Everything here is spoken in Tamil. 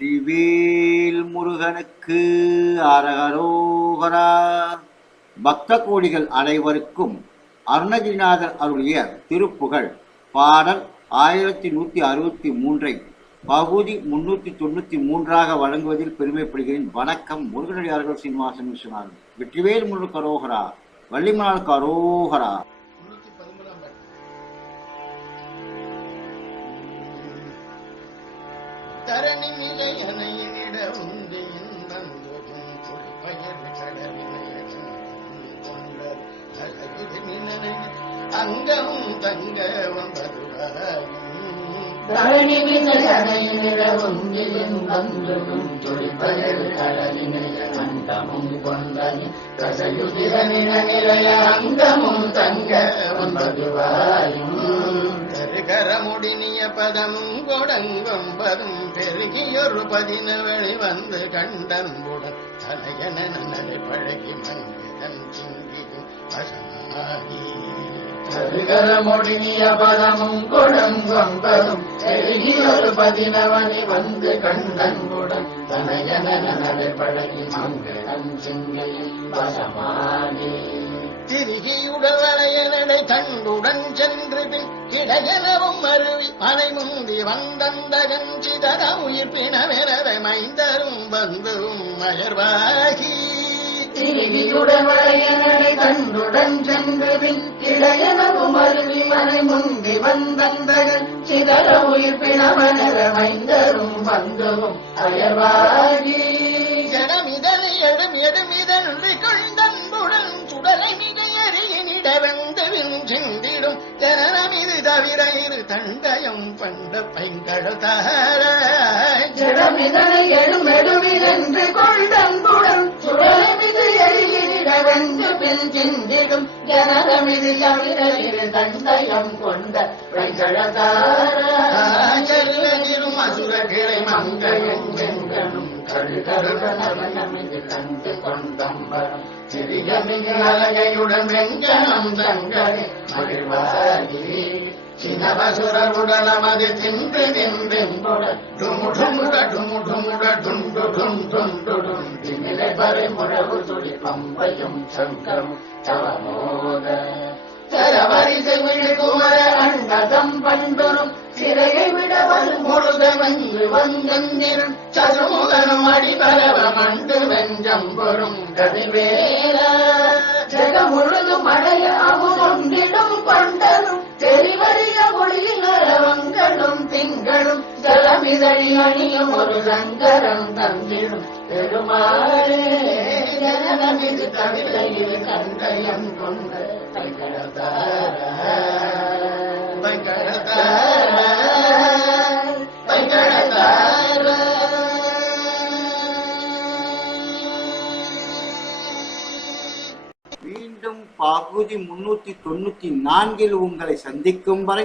வெற்றிவேல் முருகனுக்கு அரகரோகரா. பக்த கோடிகள் அனைவருக்கும் அருணகிரிநாதர் அருளிய திருப்புகழ். பாடல் ஆயிரத்தி நூற்றி அறுபத்தி மூன்றை பகுதி முன்னூற்றி தொண்ணூற்றி மூன்றாக வழங்குவதில் பெருமைப்படுகிறேன். வணக்கம். முருகனடியார்கள் சீனிவாசன் விஸ்வநாதன். வெற்றிவேல் முருகரோகரா. கரோகரா வள்ளிமலால் கரோகரா தரணி மிகை அணையினிட உண்டு இன்பந்தோதும் குளிப்பயர் கடவினையகம் அங்கமும் தங்க வந்ததுவாயும் அண்டமும் அங்கமும் தங்க ஒன்பதுவாயும் கருகரமுடினிய பதமும் கொடங்கொம்பதும் பெருகியொரு பதினவழி வந்து கண்டன்புடன் தலையன நலி பழகி மங்கிதன் சிங்கியும் வசமாகி. கருகரமொடினிய பதமும் கொடங்கொம்பதும் பெருகியொரு பதினவனி வந்து கண்டன்புடன் தலையன நலி பழகி மங்களம் சிங்கியும் வசமாகி. பின் கிடையனவும் அருவி மலை முந்தி வந்தந்தகன் சிதற உயிர்ப்பினவெனவை மைந்தரும் வந்தும் மயர்வாகி திருவியுடவளையனடை கண்டுடன் சென்று பின் இளையனவும் அருவி மலை முந்தி வந்தந்தகன் சிதற உயிர் உயிர்ப்பினவனர மைந்தரும் வந்துவும் அயர்வாகி. ஜனனமிது தவிர இரு தண்டயம் பண்ட பைங்கழதார ஜடமிதனை எழுமெடுவிலென்று கொண்டன்புடன் சுடலை மிகு எழிலிட வென்று பின் சிந்திடும். ஜனரமிது தவிர இரு தண்டயம் கொண்ட வெங்கடதார செல்லதிரும் அசுர கிளை வெங்கணும் கழுகருடனமிது கண்டு கொண்டம்பரம். சிறியமிகு அலையுடன் வெங்கனம் தங்கரை மகிழ்வாகி. சினவசுர உடலமது தின்று நின்றென்புட டுமு டுமுட டுமு டுமுட டுண்டு டும் டுண்டு டும் முழவு துளி பம்பையும் சங்கரும் தவமோத தரவரிசை அண்டதம் சிறையை வந்தந்திரும் சதுமுகனும் அடிபரவ மண்டு வெஞ்சம்பொரும் கதிவேல ஜெக முழுதும் அடைய ஜலமிதழி அணியும் ஒரு சங்கரம் தந்திடும் பெருமாளே. ஜனனமிது கவிதையில் கந்தயம் கொண்ட தைக்கடத்தார பைங்கழதார பைங்கழதார மீண்டும் பகுதி முன்னூத்தி தொண்ணூத்தி நான்கில் உங்களை சந்திக்கும் வரை